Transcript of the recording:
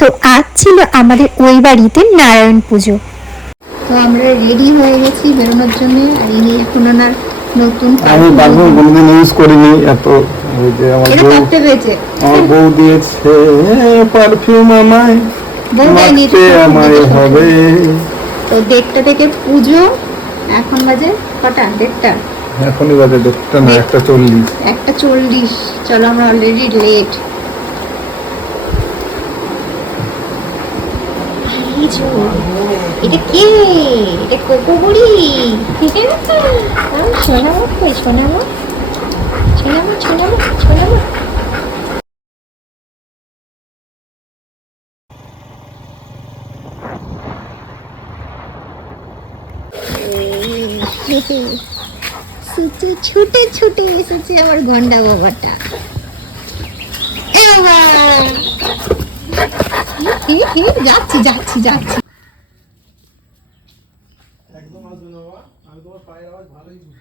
তো আজ ছিল আমাদের ওই বাড়িতে নারায়ণ পুজো। তো আমরা রেডি হয়ে গেছি বেরোনোর জন্য। আর এই এখন ওনার নতুন আমি পারফিউম কোনোদিন ইউজ করিনি এত। ওই যে আমার বউ দিয়েছে পারফিউম আমায় মাখতে আমায় হবে। তো 1:30 থেকে পুজো। এখন বাজে কটা? 1:30। এখনই বাজে 1:30 না, 1:40। 1:40। চলো আমরা অলরেডি লেট। এটা কে? এটা কোকো বুড়ি। শোনাবো কই? শোনাবো শোনাবো শোনাবো শোনাবো। ছুটে ছুটে এসেছে আমার গন্ডা বাবাটা। এ বাবা, যাচ্ছি যাচ্ছি যাচ্ছি। একদম আসবে না বাবা, আমি তোমার পায়ের আওয়াজ ভালোই বুঝি।